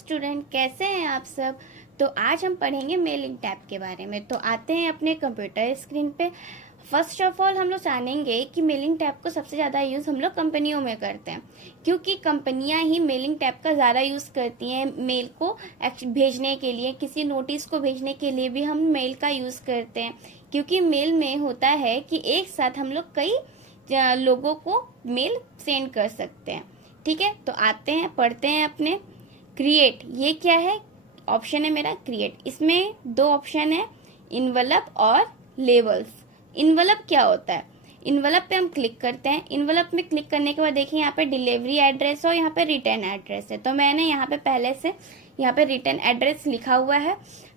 Student, कैसे हैं आप सब। तो आज हम पढ़ेंगे मेलिंग टैब के बारे में। तो आते हैं अपने कंप्यूटर स्क्रीन पे। फर्स्ट ऑफ ऑल हम लोग जानेंगे कि मेलिंग टैब को सबसे ज़्यादा यूज़ हम लोग कंपनियों में करते हैं, क्योंकि कंपनियां ही मेलिंग टैब का ज़्यादा यूज़ करती हैं। मेल को भेजने के लिए, किसी नोटिस को भेजने के लिए भी हम मेल का यूज़ करते हैं, क्योंकि मेल में होता है कि एक साथ हम लोग कई लोगों को मेल सेंड कर सकते हैं। ठीक है, तो आते हैं पढ़ते हैं अपने क्रिएट। ये क्या है? ऑप्शन है मेरा क्रिएट। इसमें दो ऑप्शन है, इन्वेलप और लेबल्स। इन्वेलप क्या होता है? इन्वेलप पे हम क्लिक करते हैं। इन्वेलप में क्लिक करने के बाद देखिए यहाँ पे डिलीवरी एड्रेस और यहाँ पे रिटर्न एड्रेस है। तो मैंने यहाँ पे पहले से यहाँ पे रिटर्न एड्रेस लिखा हुआ है,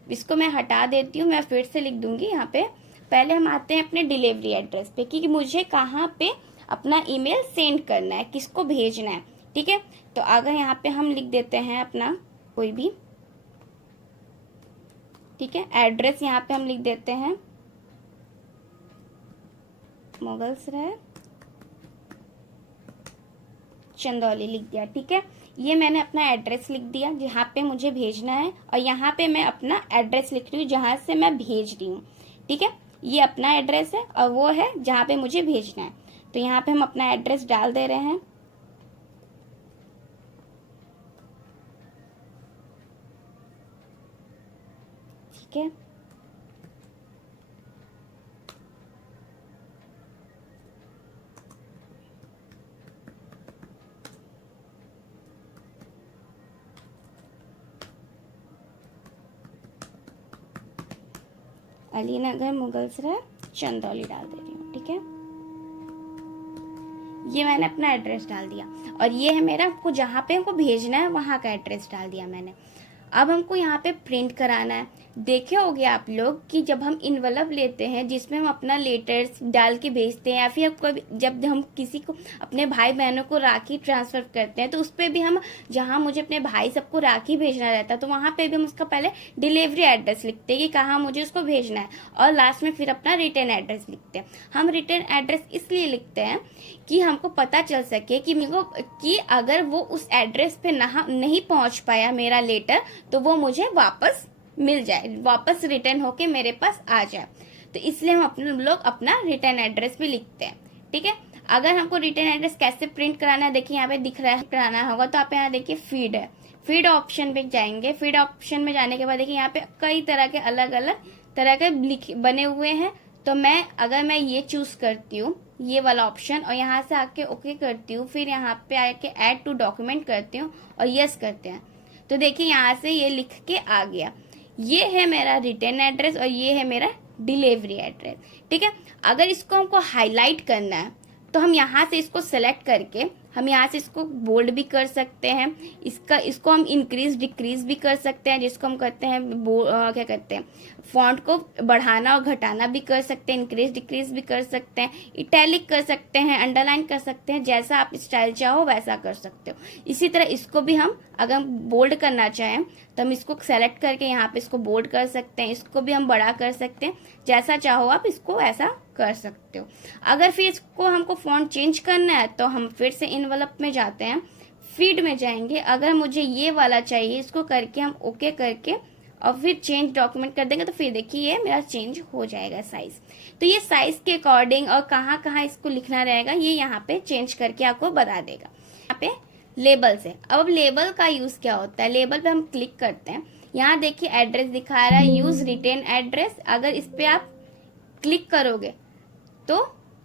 इसको मैं हटा देती हूँ, मैं फिर से लिख दूंगी यहाँ पे। पहले हम आते हैं अपने डिलीवरी एड्रेस पे कि मुझे कहाँ पे अपना ईमेल सेंड करना है, किसको भेजना है। ठीक है, तो अगर यहाँ पे हम लिख देते हैं अपना कोई भी, ठीक है, एड्रेस यहाँ पे हम लिख देते हैं मुगलसराय चंदौली, लिख दिया। ठीक है, ये मैंने अपना एड्रेस लिख दिया जहाँ पे मुझे भेजना है, और यहाँ पे मैं अपना एड्रेस लिख रही हूँ जहाँ से मैं भेज रही हूँ। ठीक है, ये अपना एड्रेस है और वो है जहाँ पे मुझे भेजना है। तो यहाँ पे हम अपना एड्रेस डाल दे रहे हैं। ठीक है, अलीनगर मुगलसराय चंदौली डाल दे रही हूँ। ठीक है, ये मैंने अपना एड्रेस डाल दिया, और ये है मेरा, हमको जहाँ पे हमको भेजना है वहाँ का एड्रेस डाल दिया मैंने। अब हमको यहाँ पे प्रिंट कराना है। देखे होंगे आप लोग कि जब हम इन्वेलप लेते हैं जिसमें हम अपना लेटर्स डाल के भेजते हैं, या फिर जब हम किसी को, अपने भाई बहनों को राखी ट्रांसफर करते हैं, तो उस पर भी हम, जहाँ मुझे अपने भाई सबको राखी भेजना रहता है, तो वहाँ पे भी हम उसका पहले डिलीवरी एड्रेस लिखते हैं कि कहाँ मुझे उसको भेजना है, और लास्ट में फिर अपना रिटर्न एड्रेस लिखते हैं। हम रिटर्न एड्रेस इसलिए लिखते हैं कि हमको पता चल सके कि अगर वो उस एड्रेस पे नहीं पहुंच पाया मेरा लेटर, तो वो मुझे वापस मिल जाए, वापस रिटर्न होके मेरे पास आ जाए। तो इसलिए हम अपने लोग अपना रिटर्न एड्रेस भी लिखते हैं। ठीक है, अगर हमको रिटर्न एड्रेस कैसे प्रिंट कराना है, देखिए यहाँ पे दिख रहा है, कराना होगा तो आप यहाँ देखिए फीड है, फीड ऑप्शन पे जाएंगे। फीड ऑप्शन में जाने के बाद देखिए यहाँ पे कई तरह के अलग अलग तरह के बने हुए हैं। तो अगर मैं ये चूज करती हूँ, ये वाला ऑप्शन, और यहाँ से आके ओके करती हूँ, फिर यहाँ पे आके ऐड टू डॉक्यूमेंट करती हूँ और यस करते हैं, तो देखिए यहाँ से ये लिख के आ गया। ये है मेरा रिटर्न एड्रेस और ये है मेरा डिलीवरी एड्रेस। ठीक है, अगर इसको हमको हाईलाइट करना है तो हम यहाँ से इसको सेलेक्ट करके हम यहाँ से इसको बोल्ड भी कर सकते हैं, इसको हम इंक्रीज डिक्रीज भी कर सकते हैं, जिसको हम कहते हैं क्या कहते हैं, फॉन्ट को बढ़ाना और घटाना भी कर सकते हैं, इंक्रीज डिक्रीज भी कर सकते हैं, इटैलिक कर सकते हैं, अंडरलाइन कर सकते हैं, जैसा आप स्टाइल चाहो वैसा कर सकते हो। इसी तरह इसको भी हम अगर बोल्ड करना चाहें तो हम इसको सेलेक्ट करके यहाँ पे इसको बोल्ड कर सकते हैं, इसको भी हम बड़ा कर सकते हैं, जैसा चाहो आप इसको ऐसा कर सकते हो। अगर फिर इसको हमको फॉन्ट चेंज करना है तो हम फिर से इन्वेलप में जाते हैं, फीड में जाएंगे। अगर मुझे ये वाला चाहिए, इसको करके हम ओके करके और फिर चेंज डॉक्यूमेंट कर देंगे, तो फिर देखिए ये मेरा चेंज हो जाएगा साइज। तो ये साइज के अकॉर्डिंग और कहाँ कहाँ इसको लिखना रहेगा ये यहाँ पे चेंज करके आपको बता देगा। यहाँ पे लेबल से, अब लेबल का यूज क्या होता है, लेबल पे हम क्लिक करते हैं, यहाँ देखिए एड्रेस दिखा रहा है, यूज रिटर्न एड्रेस। अगर इस पे आप क्लिक करोगे तो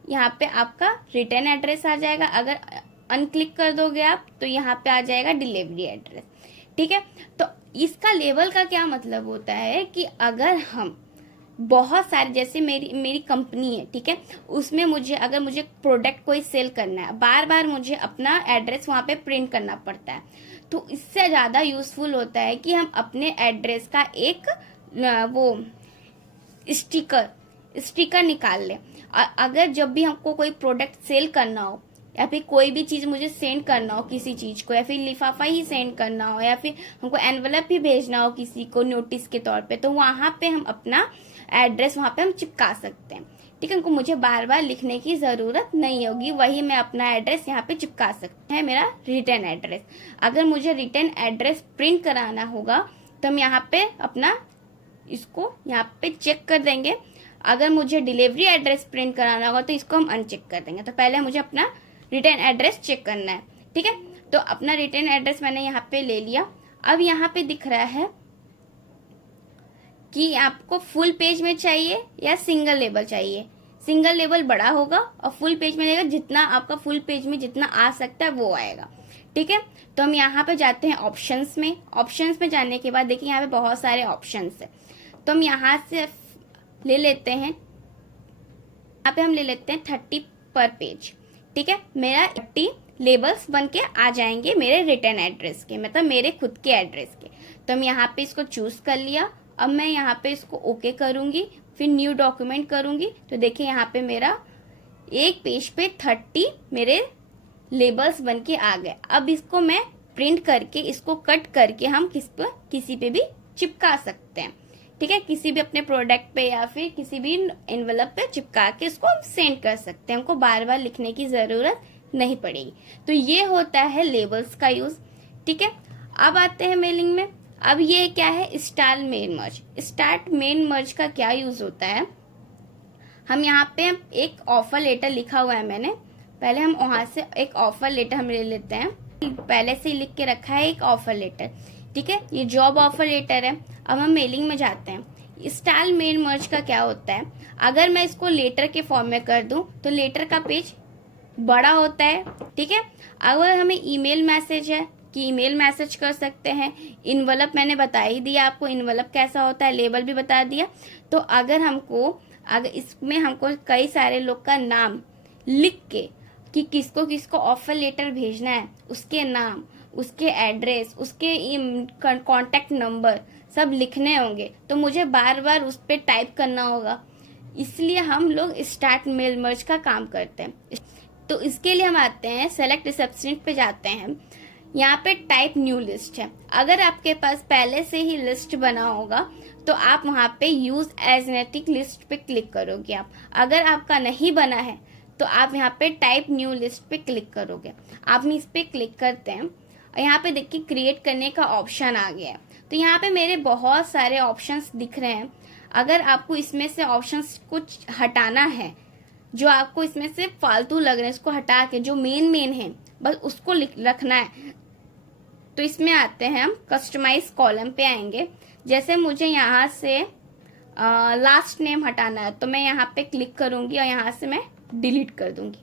यहाँ पे आपका रिटर्न एड्रेस आ जाएगा, अगर अनक्लिक कर दोगे आप तो यहाँ पे आ जाएगा डिलीवरी एड्रेस। ठीक है, तो इसका लेबल का क्या मतलब होता है कि अगर हम बहुत सारे, जैसे मेरी कंपनी है, ठीक है, उसमें अगर मुझे प्रोडक्ट कोई सेल करना है, बार बार मुझे अपना एड्रेस वहाँ पे प्रिंट करना पड़ता है, तो इससे ज़्यादा यूजफुल होता है कि हम अपने एड्रेस का एक वो स्टिकर निकाल लें। और अगर जब भी हमको कोई प्रोडक्ट सेल करना हो, या फिर कोई भी चीज मुझे सेंड करना हो किसी चीज को, या फिर लिफाफा ही सेंड करना हो, या फिर हमको एनवेलप भी भेजना हो किसी को नोटिस के तौर पे, तो वहां पे हम अपना एड्रेस वहां पे हम चिपका सकते हैं। ठीक है, उनको मुझे बार बार लिखने की ज़रूरत नहीं होगी, वही मैं अपना एड्रेस यहाँ पे चिपका सकती है, मेरा रिटर्न एड्रेस। अगर मुझे रिटर्न एड्रेस प्रिंट कराना होगा तो हम यहाँ पे अपना इसको यहाँ पे चेक कर देंगे। अगर मुझे डिलीवरी एड्रेस प्रिंट कराना होगा तो इसको हम अनचेक कर देंगे। तो पहले मुझे अपना रिटर्न एड्रेस चेक करना है, ठीक है। तो अपना रिटर्न एड्रेस मैंने यहाँ पे ले लिया। अब यहाँ पे दिख रहा है कि आपको फुल पेज में चाहिए या सिंगल लेबल चाहिए। सिंगल लेबल बड़ा होगा और फुल पेज में रहेगा, जितना आपका फुल पेज में जितना आ सकता है वो आएगा, ठीक है। तो हम यहाँ पे जाते हैं ऑप्शंस में। ऑप्शंस में जाने के बाद देखिए यहाँ पे बहुत सारे ऑप्शंस है, तो हम यहाँ से ले लेते हैं, यहाँ पे हम ले लेते हैं 30 पर पेज, ठीक है। मेरा 30 लेबल्स बन के आ जाएंगे मेरे रिटर्न एड्रेस के, मतलब मेरे खुद के एड्रेस के। तो हम यहाँ पे इसको चूज कर लिया। अब मैं यहाँ पे इसको ओके करूंगी, फिर न्यू डॉक्यूमेंट करूंगी। तो देखिए यहाँ पे मेरा एक पेज पे 30 मेरे लेबल्स बन के आ गए। अब इसको मैं प्रिंट करके इसको कट करके हम किसी पे भी चिपका सकते हैं, ठीक है। किसी भी अपने प्रोडक्ट पे या फिर किसी भी एनवलप पे चिपका के इसको हम सेंड कर सकते हैं, हमको बार बार लिखने की जरूरत नहीं पड़ेगी। तो ये होता है लेबल्स का यूज, ठीक है। अब आते हैं मेलिंग में। अब ये क्या है, स्टार्ट मेन मर्ज। स्टार्ट मेन मर्ज का क्या यूज होता है, हम यहाँ पे एक ऑफर लेटर लिखा हुआ है मैंने, पहले हम वहां से एक ऑफर लेटर हम ले लेते हैं। पहले से ही लिख के रखा है एक ऑफर लेटर, ठीक है। ये जॉब ऑफर लेटर है। अब हम मेलिंग में जाते हैं। स्टाइल मेन मर्ज का क्या होता है, अगर मैं इसको लेटर के फॉर्म में कर दूं तो लेटर का पेज बड़ा होता है, ठीक है। अगर हमें ईमेल मैसेज है कि ईमेल मैसेज कर सकते हैं। इनवलप मैंने बता ही दिया आपको, इनवलप कैसा होता है, लेबल भी बता दिया। तो अगर इसमें हमको कई सारे लोग का नाम लिख के कि किसको किसको ऑफर लेटर भेजना है, उसके नाम, उसके एड्रेस, उसके कांटेक्ट नंबर सब लिखने होंगे, तो मुझे बार बार उस पर टाइप करना होगा। इसलिए हम लोग स्टार्ट मेल मर्ज का काम करते हैं। तो इसके लिए हम आते हैं सेलेक्ट रिसेप्शनिस्ट पे जाते हैं। यहाँ पे टाइप न्यू लिस्ट है। अगर आपके पास पहले से ही लिस्ट बना होगा तो आप वहाँ पे यूज एजेनेटिक लिस्ट पे क्लिक करोगे आप। अगर आपका नहीं बना है तो आप यहाँ पे टाइप न्यू लिस्ट पे क्लिक करोगे। आप इस पे क्लिक करते हैं, यहाँ पे देखिए क्रिएट करने का ऑप्शन आ गया है। तो यहाँ पे मेरे बहुत सारे ऑप्शंस दिख रहे हैं। अगर आपको इसमें से ऑप्शंस कुछ हटाना है, जो आपको इसमें से फालतू लग रहे हैं, इसको हटा के जो मेन है बस उसको रखना है, तो इसमें आते हैं हम कस्टमाइज कॉलम पे आएंगे। जैसे मुझे यहाँ से लास्ट नेम हटाना है तो मैं यहाँ पे क्लिक करूंगी और यहाँ से मैं डिलीट कर दूंगी,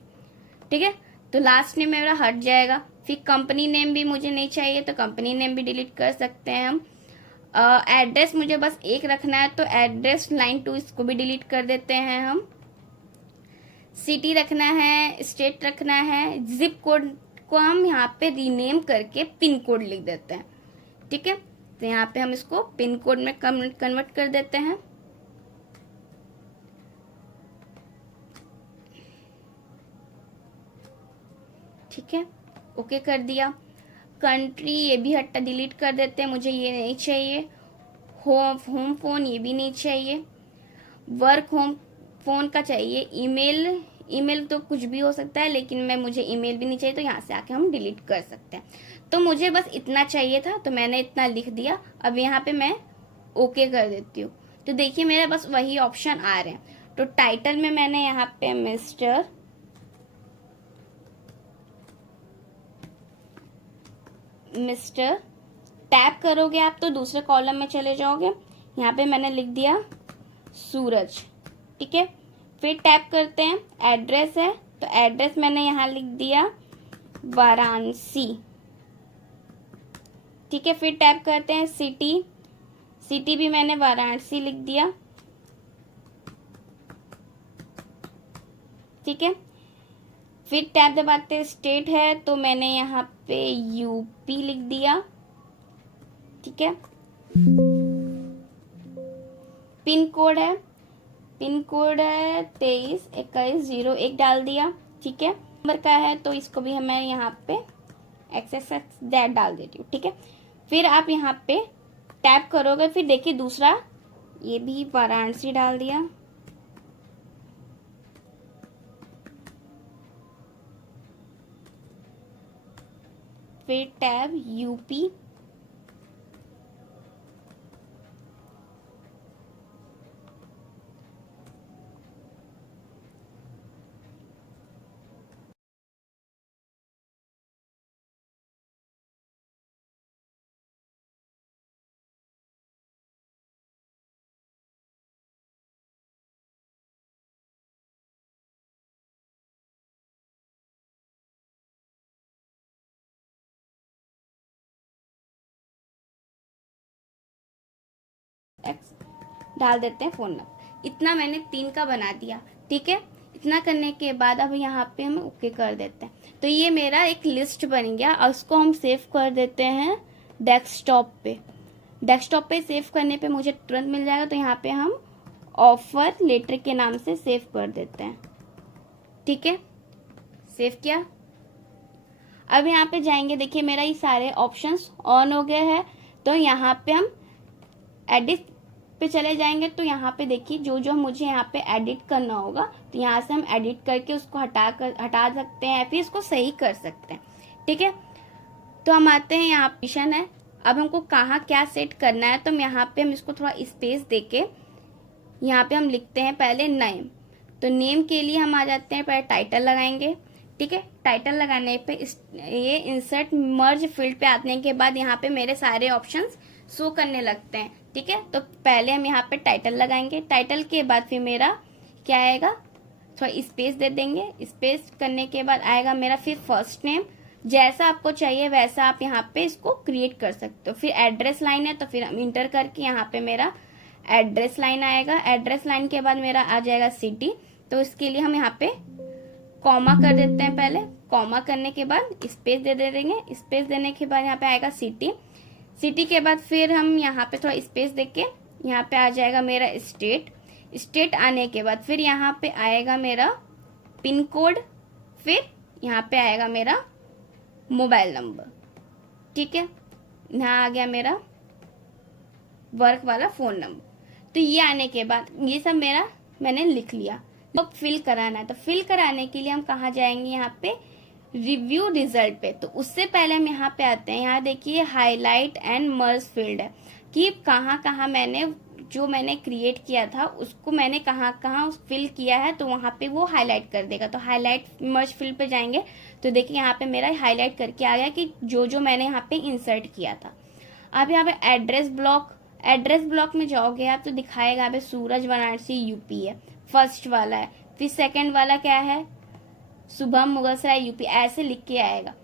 ठीक है। तो लास्ट नेम मेरा हट जाएगा। फिर कंपनी नेम भी मुझे नहीं चाहिए तो कंपनी नेम भी डिलीट कर सकते हैं हम। एड्रेस मुझे बस एक रखना है तो एड्रेस लाइन 2 इसको भी डिलीट कर देते हैं हम। सिटी रखना है, स्टेट रखना है, जिप कोड को हम यहाँ पे रीनेम करके पिन कोड लिख देते हैं, ठीक है। तो यहाँ पे हम इसको पिन कोड में कन्वर्ट कर देते हैं। ठीक है, ओके कर दिया। कंट्री ये भी हटा डिलीट कर देते हैं, मुझे ये नहीं चाहिए। होम फोन ये भी नहीं चाहिए। वर्क होम फोन का चाहिए। ईमेल तो कुछ भी हो सकता है, लेकिन मुझे ईमेल भी नहीं चाहिए, तो यहाँ से आके हम डिलीट कर सकते हैं। तो मुझे बस इतना चाहिए था तो मैंने इतना लिख दिया। अब यहाँ पे मैं ओके कर देती हूँ। तो देखिए मेरा बस वही ऑप्शन आ रहे हैं। तो टाइटल में मैंने यहाँ पे मिस्टर टैप करोगे आप तो दूसरे कॉलम में चले जाओगे। यहाँ पे मैंने लिख दिया सूरज, ठीक है। फिर टैप करते हैं, एड्रेस है तो एड्रेस मैंने यहाँ लिख दिया वाराणसी, ठीक है। फिर टैप करते हैं सिटी भी मैंने वाराणसी लिख दिया, ठीक है। फिर टैप दबाते हैं, स्टेट है तो मैंने यहाँ पे यूपी लिख दिया, ठीक है। पिन कोड है 232101 डाल दिया, ठीक है। नंबर का है तो इसको भी मैं यहाँ पे XXX दैट डाल देती हूँ, ठीक है। फिर आप यहाँ पे टैप करोगे, फिर देखिए दूसरा ये भी वाराणसी डाल दिया, फिर टैब यूपी, एक्स डाल देते हैं फोन नंबर। इतना मैंने 3 का बना दिया, ठीक है। इतना करने के बाद अब यहाँ पे हम ओके कर देते हैं। तो ये मेरा एक लिस्ट बन गया और उसको हम सेव कर देते हैं डेस्कटॉप पे। डेस्कटॉप पे सेव करने पे मुझे तुरंत मिल जाएगा। तो यहाँ पे हम ऑफर लेटर के नाम से सेव कर देते हैं, ठीक है। सेव किया। अब यहाँ पे जाएंगे, देखिए मेरा ये सारे ऑप्शंस ऑन हो गए हैं। तो यहाँ पे हम एडिट पे चले जाएंगे। तो यहाँ पे देखिए जो जो मुझे यहाँ पे एडिट करना होगा, तो यहाँ से हम एडिट करके उसको हटा सकते हैं, फिर इसको सही कर सकते हैं, ठीक है। तो हम आते हैं यहाँ ऑप्शन है। अब हमको कहाँ क्या सेट करना है, तो यहाँ पे हम इसको थोड़ा स्पेस देके यहाँ पे हम लिखते हैं पहले नेम। तो नेम के लिए हम आ जाते हैं, पहले टाइटल लगाएंगे, ठीक है। टाइटल लगाने पे ये इंसर्ट मर्ज फील्ड पे आने के बाद यहाँ पे मेरे सारे ऑप्शंस शो करने लगते हैं, ठीक है। तो पहले हम यहाँ पे टाइटल लगाएंगे। टाइटल के बाद फिर मेरा क्या आएगा, थोड़ा स्पेस दे देंगे। स्पेस करने के बाद आएगा मेरा फिर फर्स्ट नेम। जैसा आपको चाहिए वैसा आप यहाँ पे इसको क्रिएट कर सकते हो। फिर एड्रेस लाइन है, तो फिर हम इंटर करके यहाँ पे मेरा एड्रेस लाइन आएगा। एड्रेस लाइन के बाद मेरा आ जाएगा सिटी। तो इसके लिए हम यहाँ पे कॉमा कर देते हैं पहले। कॉमा करने के बाद स्पेस दे देंगे। स्पेस देने के बाद यहाँ पे आएगा सिटी। सिटी के बाद फिर हम यहाँ पे थोड़ा स्पेस देके यहाँ पे आ जाएगा मेरा स्टेट। स्टेट आने के बाद फिर यहाँ पे आएगा मेरा पिन कोड। फिर यहाँ पे आएगा मेरा मोबाइल नंबर, ठीक है। यहाँ आ गया मेरा वर्क वाला फोन नंबर। तो ये आने के बाद ये सब मेरा मैंने लिख लिया। तो फिल कराना है, तो फिल कराने के लिए हम कहाँ जाएंगे, यहाँ पे रिव्यू रिजल्ट पे। तो उससे पहले हम यहाँ पे आते हैं। यहाँ देखिए हाईलाइट एंड मर्ज फील्ड है कि कहाँ कहाँ जो मैंने क्रिएट किया था उसको मैंने कहाँ कहाँ फिल किया है, तो वहाँ पे वो हाईलाइट कर देगा। तो हाईलाइट मर्ज फील्ड पे जाएंगे तो देखिए यहाँ पे मेरा हाईलाइट करके आ गया कि जो जो मैंने यहाँ पे इंसर्ट किया था। अब यहाँ पे एड्रेस ब्लॉक में जाओगे आप तो दिखाएगा यहाँ पे सूरज वाराणसी यूपी है, फर्स्ट वाला है। फिर सेकंड वाला क्या है, शुभम मुगलसराय यूपी, ऐसे लिख के आएगा।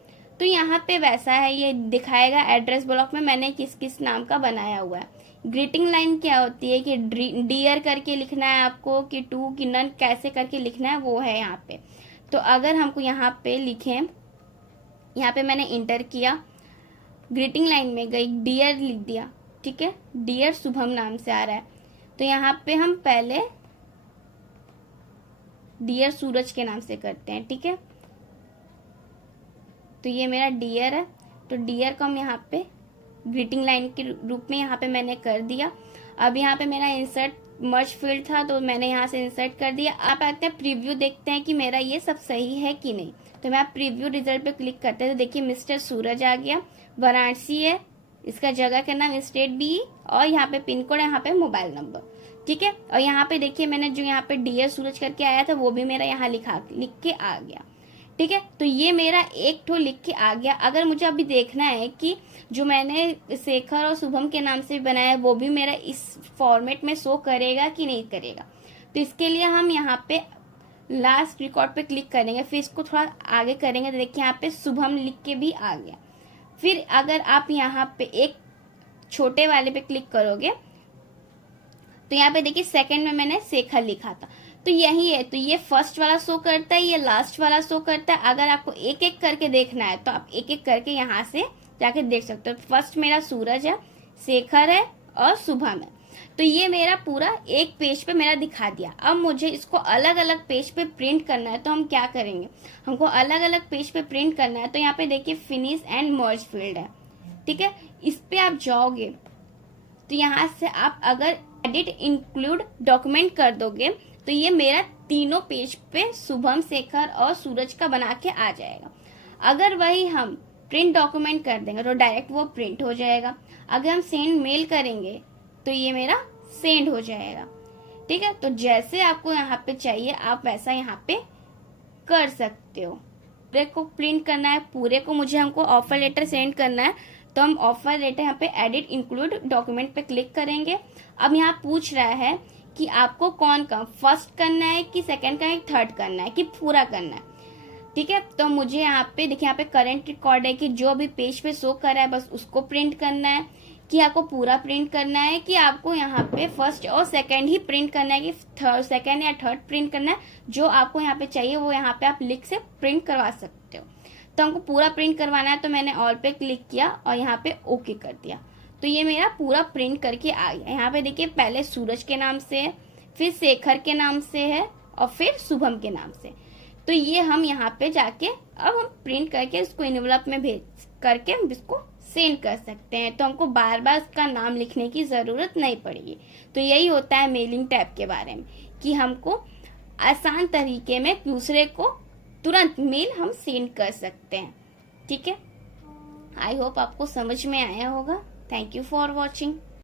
तो यहाँ पे वैसा है, ये दिखाएगा एड्रेस ब्लॉक में मैंने किस किस नाम का बनाया हुआ है। ग्रीटिंग लाइन क्या होती है कि डियर करके लिखना है आपको, कि टू कि नन कैसे करके लिखना है, वो है यहाँ पे। तो अगर हमको यहाँ पे लिखें, यहाँ पे मैंने इंटर किया, ग्रीटिंग लाइन में गई, डियर लिख दिया, ठीक है। डियर शुभम नाम से आ रहा है, तो यहाँ पे हम पहले डियर सूरज के नाम से करते हैं, ठीक है। तो ये मेरा डियर है, तो डियर को हम यहाँ पे ग्रीटिंग लाइन के रूप में यहाँ पे मैंने कर दिया। अब यहाँ पे मेरा इंसर्ट मर्ज फील्ड था तो मैंने यहाँ से इंसर्ट कर दिया। आप आते हैं प्रीव्यू, देखते हैं कि मेरा ये सब सही है कि नहीं। तो मैं प्रीव्यू रिजल्ट पे क्लिक करते हैं तो देखिए मिस्टर सूरज आ गया, वाराणसी है, इसका जगह का नाम स्टेट बी, और यहाँ पे पिन कोड, यहाँ पे मोबाइल नंबर, ठीक है। और यहाँ पे देखिए मैंने जो यहाँ पे डियर सूरज करके आया था वो भी मेरा यहाँ लिख के आ गया, ठीक है। तो ये मेरा एक ठो लिख के आ गया। अगर मुझे अभी देखना है कि जो मैंने शेखर और शुभम के नाम से बनाया है वो भी मेरा इस फॉर्मेट में शो करेगा कि नहीं करेगा, तो इसके लिए हम यहाँ पे लास्ट रिकॉर्ड पे क्लिक करेंगे, फिर इसको थोड़ा आगे करेंगे तो देखिए यहाँ पे शुभम लिख के भी आ गया। फिर अगर आप यहाँ पे एक छोटे वाले पे क्लिक करोगे तो यहाँ पे देखिए सेकंड में मैंने शेखर लिखा था, तो यही है। तो ये फर्स्ट वाला शो करता है, ये लास्ट वाला शो करता है। अगर आपको एक एक करके देखना है तो आप एक एक करके यहाँ से जाके देख सकते हो। फर्स्ट मेरा सूरज है, शेखर है और शुभम है। तो ये मेरा पूरा एक पेज पे मेरा दिखा दिया। अब मुझे इसको अलग अलग पेज पे प्रिंट करना है, तो हम क्या करेंगे, हमको अलग अलग पेज पे प्रिंट करना है। तो यहाँ पे देखिए फिनिश एंड मर्ज फील्ड है, ठीक है। इस पे आप जाओगे तो यहाँ से आप अगर एडिट इंक्लूड डॉक्यूमेंट कर दोगे तो ये मेरा तीनों पेज पे शुभम, शेखर और सूरज का बना के आ जाएगा। अगर वही हम प्रिंट डॉक्यूमेंट कर देंगे तो डायरेक्ट वो प्रिंट हो जाएगा। अगर हम सेंड मेल करेंगे तो ये मेरा सेंड हो जाएगा। ठीक है, तो जैसे आपको यहाँ पे चाहिए आप वैसा यहाँ पे कर सकते हो। पूरे को प्रिंट करना है, पूरे को हमको ऑफर लेटर सेंड करना है, तो हम ऑफर लेटर यहाँ पे एडिट इंक्लूड डॉक्यूमेंट पे क्लिक करेंगे। अब यहाँ पूछ रहा है कि आपको कौन का फर्स्ट करना है कि सेकंड करना है, थर्ड करना है कि पूरा करना है। ठीक है, तो मुझे यहाँ पे देखिए, यहाँ पे करंट रिकॉर्ड है कि जो अभी पेज पे शो कर रहा है बस उसको प्रिंट करना है, कि आपको पूरा प्रिंट करना है, कि आपको यहाँ पे फर्स्ट और सेकंड ही प्रिंट करना है, कि थर्ड सेकंड या थर्ड प्रिंट करना है। जो आपको यहाँ पे चाहिए वो यहाँ पे आप लिख से प्रिंट करवा सकते हो। तो हमको पूरा प्रिंट करवाना है तो मैंने ऑल पे क्लिक किया और यहाँ पे ओके कर दिया। तो ये मेरा पूरा प्रिंट करके आ गया। यहाँ पे देखिए पहले सूरज के नाम से है, फिर शेखर के नाम से है और फिर शुभम के नाम से। तो ये हम यहाँ पे जाके अब हम प्रिंट करके इसको एनवलप में भेज करके हम इसको सेंड कर सकते हैं। तो हमको बार बार इसका नाम लिखने की जरूरत नहीं पड़ेगी। तो यही होता है मेलिंग टैब के बारे में, कि हमको आसान तरीके में दूसरे को तुरंत मेल हम सेंड कर सकते हैं। ठीक है, आई होप आपको समझ में आया होगा। Thank you for watching.